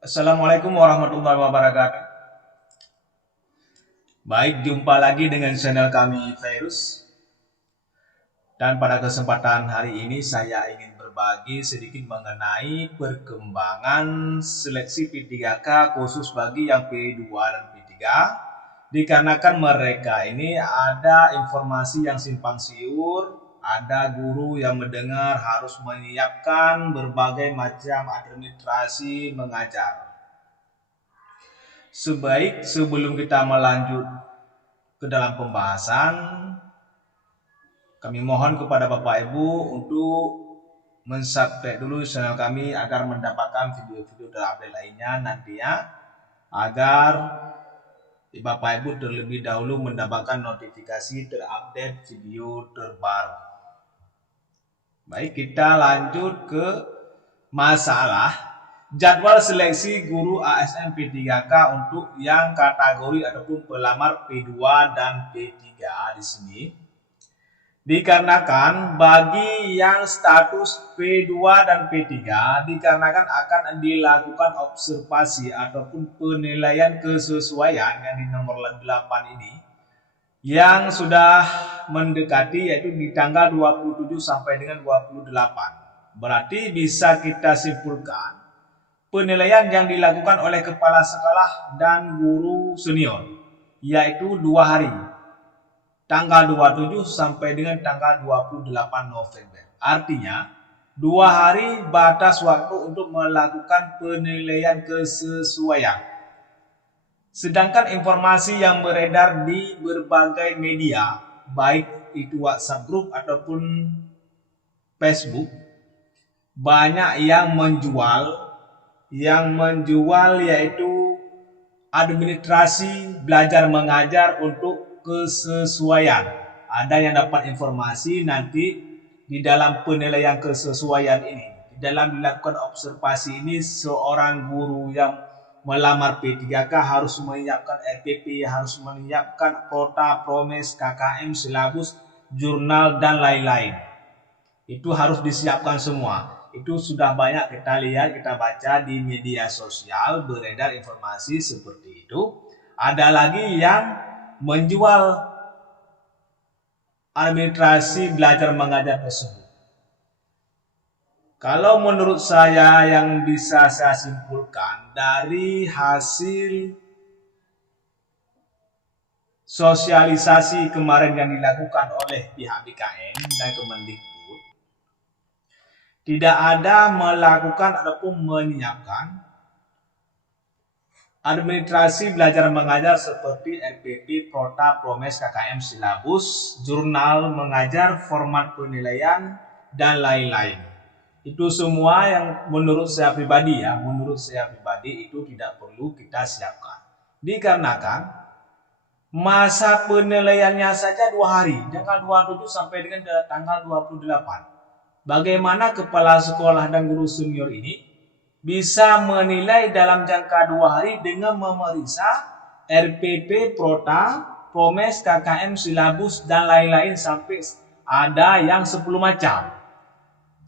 Assalamualaikum warahmatullahi wabarakatuh. Baik, jumpa lagi dengan channel kami Virus. Dan pada kesempatan hari ini saya ingin berbagi sedikit mengenai perkembangan seleksi P3K khusus bagi yang P2 dan P3. Dikarenakan mereka ini ada informasi yang simpang siur, ada guru yang mendengar harus menyiapkan berbagai macam administrasi mengajar. Sebelum kita melanjut ke dalam pembahasan, kami mohon kepada Bapak Ibu untuk mensubscribe dulu channel kami agar mendapatkan video-video terupdate lainnya nantinya, agar Bapak Ibu terlebih dahulu mendapatkan notifikasi terupdate video terbaru. Baik, kita lanjut ke masalah jadwal seleksi guru ASN P3K untuk yang kategori ataupun pelamar P2 dan P3 di sini. Dikarenakan bagi yang status P2 dan P3 dikarenakan akan dilakukan observasi ataupun penilaian kesesuaian yang di nomor 8 ini yang sudah mendekati, yaitu di tanggal 27 sampai dengan 28. Berarti bisa kita simpulkan penilaian yang dilakukan oleh kepala sekolah dan guru senior yaitu 2 hari, tanggal 27 sampai dengan tanggal 28 November. Artinya 2 hari batas waktu untuk melakukan penilaian kesesuaian. Sedangkan informasi yang beredar di berbagai media, baik itu WhatsApp group ataupun Facebook, banyak yang menjual yaitu administrasi belajar mengajar untuk kesesuaian. Ada yang dapat informasi nanti di dalam penilaian kesesuaian ini, di dalam dilakukan observasi ini, seorang guru yang melamar P3K harus menyiapkan RPP, harus menyiapkan prota, promes, KKM, silabus, jurnal, dan lain-lain. Itu harus disiapkan semua. Itu sudah banyak kita lihat, kita baca di media sosial beredar informasi seperti itu. Ada lagi yang menjual administrasi belajar mengajar tersebut. Kalau menurut saya yang bisa saya simpulkan dari hasil sosialisasi kemarin yang dilakukan oleh pihak BKN dan Kemendikbud, tidak ada melakukan ataupun menyiapkan administrasi belajar mengajar seperti RPP, prota, promes, KKM, silabus, jurnal mengajar, format penilaian, dan lain-lain. Itu semua yang menurut saya pribadi itu tidak perlu kita siapkan. Dikarenakan masa penilaiannya saja 2 hari, tanggal 27 sampai dengan tanggal 28. Bagaimana kepala sekolah dan guru senior ini bisa menilai dalam jangka 2 hari dengan memeriksa RPP, prota, promes, KKM, silabus, dan lain-lain sampai ada yang 10 macam.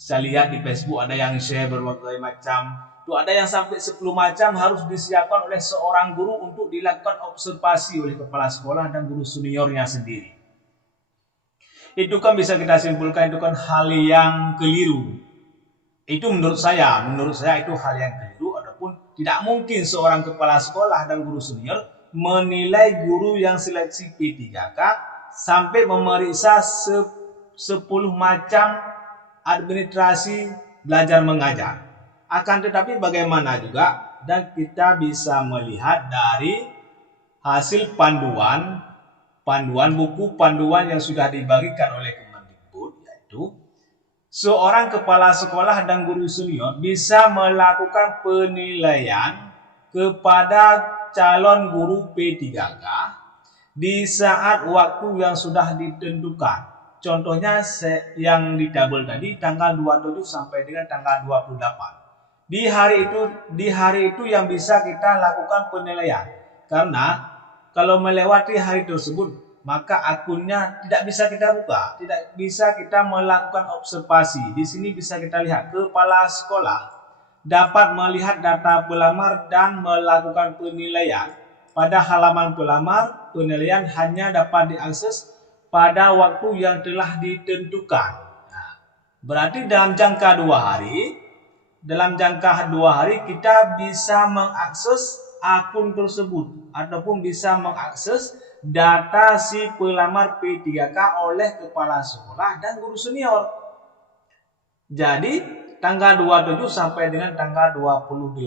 Saya lihat di Facebook ada yang share berbagai macam. Tuh ada yang sampai 10 macam harus disiapkan oleh seorang guru untuk dilakukan observasi oleh kepala sekolah dan guru seniornya sendiri. Itu kan bisa kita simpulkan itu kan hal yang keliru. Itu menurut saya itu hal yang keliru, ataupun tidak mungkin seorang kepala sekolah dan guru senior menilai guru yang seleksi P3K sampai memeriksa 10 macam administrasi belajar mengajar. Akan tetapi bagaimana juga, dan kita bisa melihat dari hasil panduan buku panduan yang sudah dibagikan oleh Kemendikbud, yaitu seorang kepala sekolah dan guru senior bisa melakukan penilaian kepada calon guru P3K di saat waktu yang sudah ditentukan. Contohnya yang di tabel tadi tanggal 27 sampai dengan tanggal 28. Di hari itu yang bisa kita lakukan penilaian. Karena kalau melewati hari tersebut, maka akunnya tidak bisa kita buka, tidak bisa kita melakukan observasi. Di sini bisa kita lihat kepala sekolah dapat melihat data pelamar dan melakukan penilaian. Pada halaman pelamar, penilaian hanya dapat diakses pada waktu yang telah ditentukan. Nah, berarti dalam jangka 2 hari, kita bisa mengakses akun tersebut ataupun bisa mengakses data si pelamar P3K oleh kepala sekolah dan guru senior. Jadi tanggal 27 sampai dengan tanggal 28.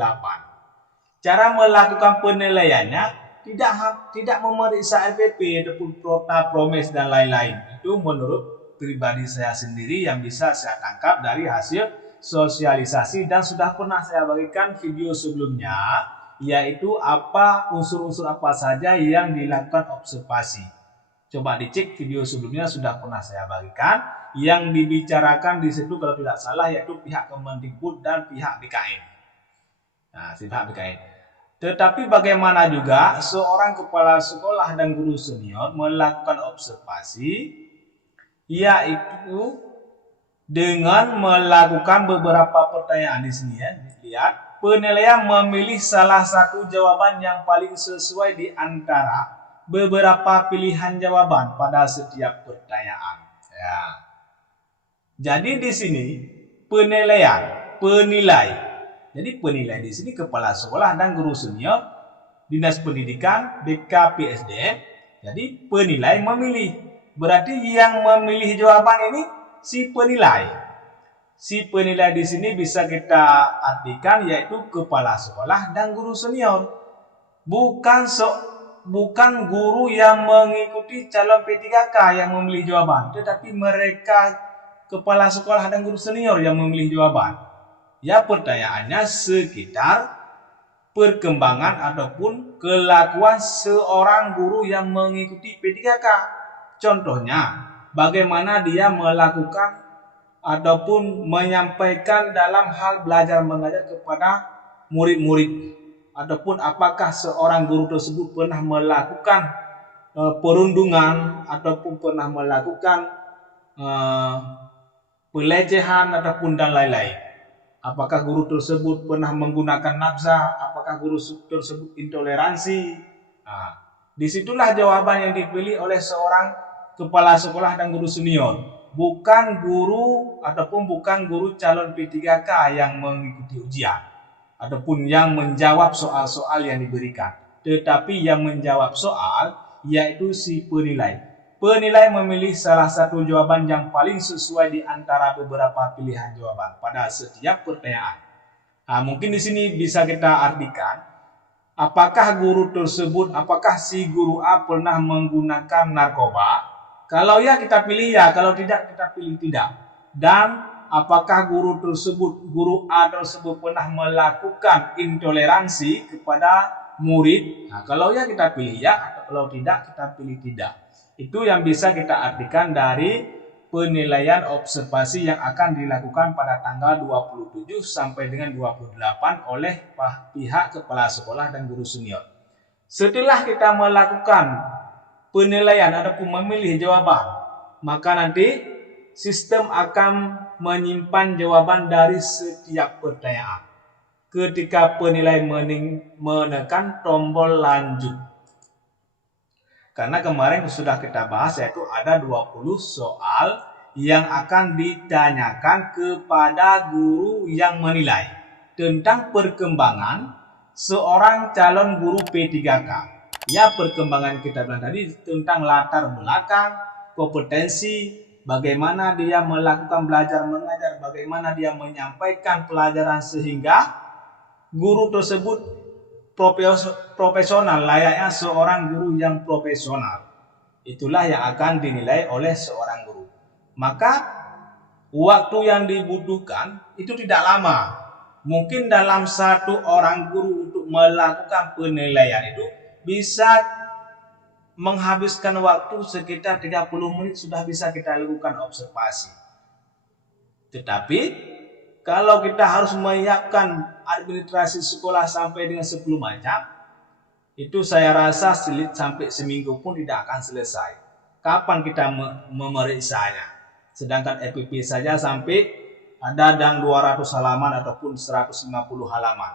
Cara melakukan penilaiannya tidak memeriksa FPP ataupun Prota, Promes dan lain-lain. Itu menurut pribadi saya sendiri yang bisa saya tangkap dari hasil sosialisasi dan sudah pernah saya bagikan video sebelumnya, yaitu unsur-unsur apa saja yang dilakukan observasi. Coba dicek video sebelumnya, sudah pernah saya bagikan. Yang dibicarakan di situ kalau tidak salah yaitu pihak Kemendikbud dan pihak BKN. Nah, pihak BKN. Tetapi bagaimana juga seorang kepala sekolah dan guru senior melakukan observasi, yaitu dengan melakukan beberapa pertanyaan di sini ya. Lihat, penilaian memilih salah satu jawaban yang paling sesuai di antara beberapa pilihan jawaban pada setiap pertanyaan. Ya. Jadi di sini penilai. Jadi penilai di sini kepala sekolah dan guru senior, Dinas Pendidikan, BKPSDM. Jadi penilai memilih. Berarti yang memilih jawaban ini si penilai. Si penilai di sini bisa kita artikan yaitu kepala sekolah dan guru senior. Bukan guru yang mengikuti calon P3K yang memilih jawaban, tetapi mereka kepala sekolah dan guru senior yang memilih jawaban. Ya, pertanyaannya sekitar perkembangan ataupun kelakuan seorang guru yang mengikuti P3K. Contohnya, bagaimana dia melakukan ataupun menyampaikan dalam hal belajar mengajar kepada murid-murid, ataupun apakah seorang guru tersebut pernah melakukan perundungan ataupun pernah melakukan pelecehan ataupun dan lain-lain. Apakah guru tersebut pernah menggunakan nafsa? Apakah guru tersebut intoleransi? Nah, disitulah jawaban yang dipilih oleh seorang kepala sekolah dan guru senior. Bukan guru calon P3K yang mengikuti ujian ataupun yang menjawab soal-soal yang diberikan. Tetapi yang menjawab soal yaitu si penilai. Penilai memilih salah satu jawaban yang paling sesuai di antara beberapa pilihan jawaban pada setiap pertanyaan. Nah, mungkin di sini bisa kita artikan, apakah si guru A pernah menggunakan narkoba? Kalau ya kita pilih ya, kalau tidak kita pilih tidak. Dan apakah guru A tersebut pernah melakukan intoleransi kepada murid? Nah, kalau ya kita pilih ya, atau kalau tidak kita pilih tidak. Itu yang bisa kita artikan dari penilaian observasi yang akan dilakukan pada tanggal 27 sampai dengan 28 oleh pihak kepala sekolah dan guru senior. Setelah kita melakukan penilaian ataupun memilih jawaban, maka nanti sistem akan menyimpan jawaban dari setiap pertanyaan. Ketika penilai menekan tombol lanjut. Karena kemarin sudah kita bahas yaitu ada 20 soal yang akan ditanyakan kepada guru yang menilai tentang perkembangan seorang calon guru P3K. Ya, perkembangan kita bilang tadi tentang latar belakang, kompetensi, bagaimana dia melakukan belajar mengajar, bagaimana dia menyampaikan pelajaran sehingga guru tersebut profesional, layaknya seorang guru yang profesional. Itulah yang akan dinilai oleh seorang guru. Maka waktu yang dibutuhkan itu tidak lama. Mungkin dalam satu orang guru untuk melakukan penilaian itu bisa menghabiskan waktu sekitar 30 menit sudah bisa kita lakukan observasi. Tetapi kalau kita harus menyiapkan administrasi sekolah sampai dengan 10 macam, itu saya rasa sampai seminggu pun tidak akan selesai. Kapan kita memeriksanya? Sedangkan FPP saja sampai ada yang 200 halaman ataupun 150 halaman.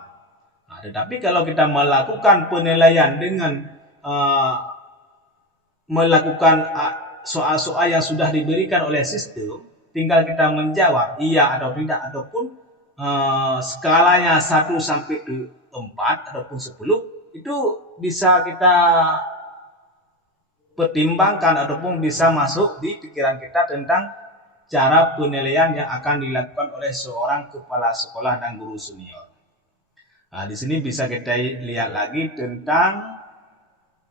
Nah, tetapi kalau kita melakukan penilaian dengan melakukan soal-soal yang sudah diberikan oleh sistem, tinggal kita menjawab iya atau tidak, ataupun skalanya 1 sampai 4 ataupun 10, itu bisa kita pertimbangkan ataupun bisa masuk di pikiran kita tentang cara penilaian yang akan dilakukan oleh seorang kepala sekolah dan guru senior. Nah, di sini bisa kita lihat lagi tentang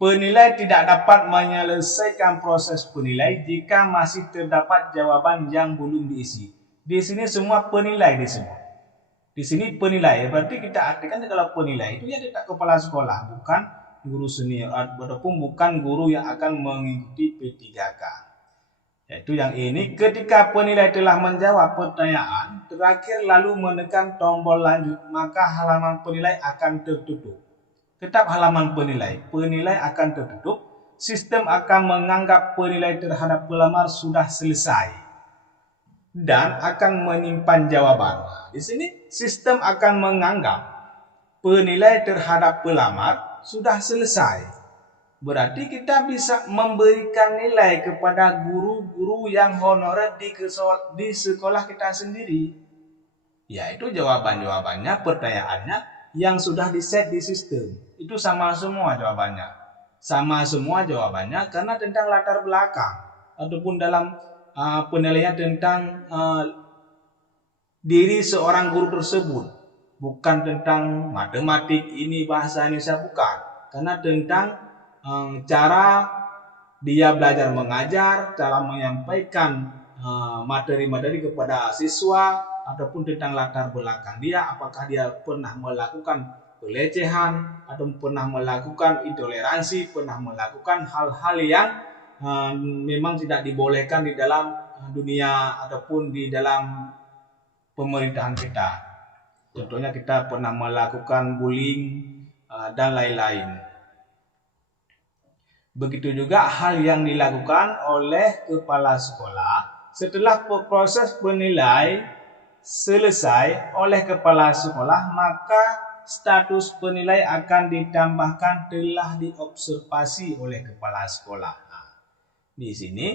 penilai tidak dapat menyelesaikan proses penilai jika masih terdapat jawaban yang belum diisi. Di sini semua penilai disebut. Di sini penilai, berarti kita artikan kalau penilai itu ya tidak kepala sekolah, bukan guru senior ataupun bukan guru yang akan mengikuti P3K. Yaitu yang ini, ketika penilai telah menjawab pertanyaan terakhir lalu menekan tombol lanjut, maka halaman penilai akan tertutup. Tetap halaman penilai akan tertutup. Sistem akan menganggap penilai terhadap pelamar sudah selesai dan akan menyimpan jawaban. Di sini sistem akan menganggap penilai terhadap pelamar sudah selesai. Berarti kita bisa memberikan nilai kepada guru-guru yang honorer di sekolah kita sendiri. Yaitu jawabannya, pertanyaannya yang sudah diset di sistem. Itu sama semua jawabannya. Sama semua jawabannya karena tentang latar belakang ataupun dalam penilaian tentang diri seorang guru tersebut. Bukan tentang matematik, ini bahasa Indonesia, bukan. Karena tentang cara dia belajar mengajar, cara menyampaikan materi-materi kepada siswa, ataupun tentang latar belakang dia, apakah dia pernah melakukan pelecehan, atau pernah melakukan intoleransi, pernah melakukan hal-hal yang memang tidak dibolehkan di dalam dunia ataupun di dalam pemerintahan kita. Contohnya kita pernah melakukan bullying dan lain-lain. Begitu juga hal yang dilakukan oleh kepala sekolah setelah proses penilai selesai oleh kepala sekolah, maka status penilai akan ditambahkan telah diobservasi oleh kepala sekolah. Nah, di sini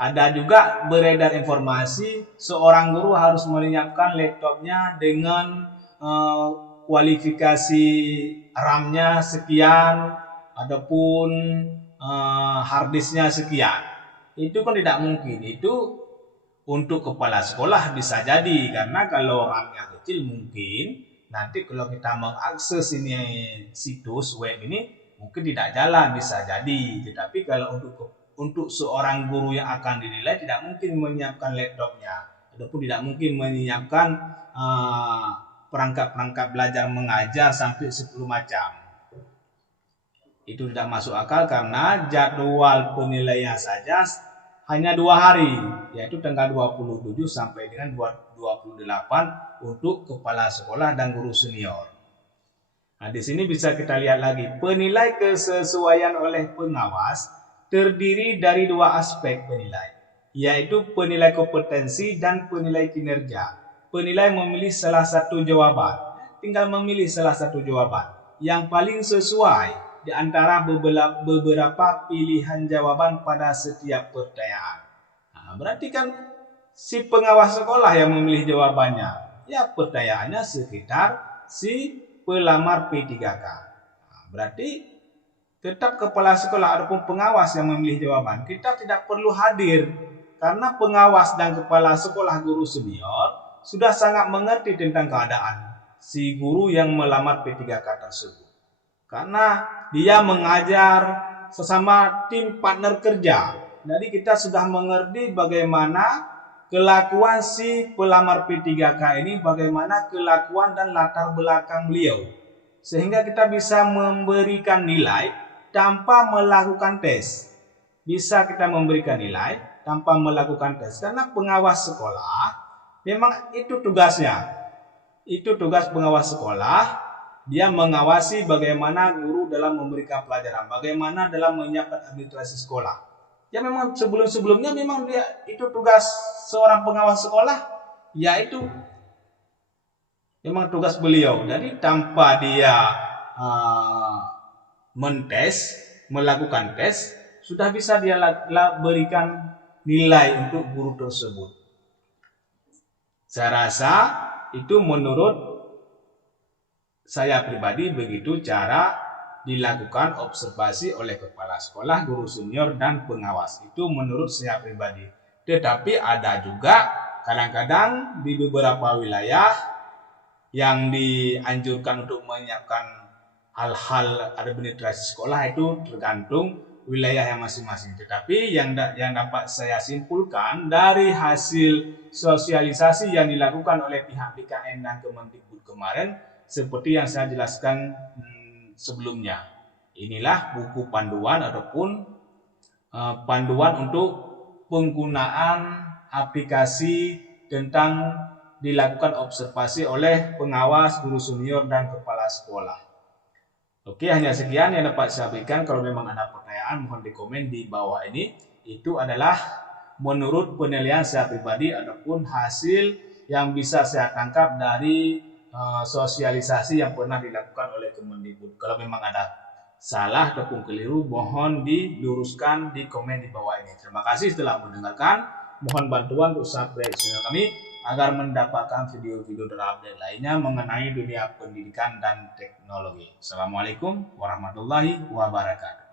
ada juga beredar informasi seorang guru harus menyiapkan laptopnya dengan kualifikasi RAM-nya sekian ataupun harddisknya sekian. Itu kan tidak mungkin. Itu untuk kepala sekolah bisa jadi, karena kalau RAM-nya kecil mungkin nanti kalau kita mengakses ini situs web ini mungkin tidak jalan, bisa jadi. Tetapi kalau untuk seorang guru yang akan dinilai tidak mungkin menyiapkan laptopnya ataupun tidak mungkin menyiapkan perangkat-perangkat belajar mengajar sampai 10 macam. Itu tidak masuk akal karena jadwal penilaian saja hanya 2 hari, yaitu tanggal 27 sampai dengan 28 untuk kepala sekolah dan guru senior. Nah, di sini bisa kita lihat lagi penilai kesesuaian oleh pengawas terdiri dari 2 aspek penilai, yaitu penilai kompetensi dan penilai kinerja. Penilai memilih salah satu jawaban, tinggal memilih salah satu jawaban yang paling sesuai di antara beberapa pilihan jawaban pada setiap pertanyaan. Nah, berarti kan si pengawas sekolah yang memilih jawabannya. Ya, pertanyaannya sekitar si pelamar P3K. Nah, berarti tetap kepala sekolah ataupun pengawas yang memilih jawaban. Kita tidak perlu hadir karena pengawas dan kepala sekolah guru senior sudah sangat mengerti tentang keadaan si guru yang melamar P3K tersebut. Karena dia mengajar sesama tim partner kerja. Jadi kita sudah mengerti bagaimana kelakuan si pelamar P3K ini, bagaimana kelakuan dan latar belakang beliau. Sehingga kita bisa memberikan nilai tanpa melakukan tes. Bisa kita memberikan nilai tanpa melakukan tes. Karena pengawas sekolah memang itu tugasnya. Itu tugas pengawas sekolah. Dia mengawasi bagaimana guru dalam memberikan pelajaran, bagaimana dalam menyiapkan administrasi sekolah. Ya memang sebelum-sebelumnya memang dia itu tugas seorang pengawas sekolah, yaitu Memang tugas beliau. Jadi tanpa dia melakukan tes, sudah bisa dia berikan nilai untuk guru tersebut. Saya rasa itu menurut saya pribadi begitu cara dilakukan observasi oleh kepala sekolah, guru senior, dan pengawas. Itu menurut saya pribadi. Tetapi ada juga kadang-kadang di beberapa wilayah yang dianjurkan untuk menyiapkan hal-hal administrasi sekolah itu tergantung wilayah yang masing-masing. Tetapi yang dapat saya simpulkan dari hasil sosialisasi yang dilakukan oleh pihak BKN dan Kemendikbud kemarin, seperti yang saya jelaskan sebelumnya. Inilah buku panduan ataupun panduan untuk penggunaan aplikasi tentang dilakukan observasi oleh pengawas, guru senior, dan kepala sekolah. Oke, hanya sekian yang dapat saya berikan. Kalau memang ada pertanyaan, mohon di komen di bawah ini. Itu adalah menurut penilaian saya pribadi ataupun hasil yang bisa saya tangkap dari sosialisasi yang pernah dilakukan oleh Kemendikbud. Kalau memang ada salah ataupun keliru, mohon diluruskan di komen di bawah ini. Terima kasih telah mendengarkan. Mohon bantuan untuk subscribe channel kami agar mendapatkan video-video terupdate lainnya mengenai dunia pendidikan dan teknologi. Assalamualaikum warahmatullahi wabarakatuh.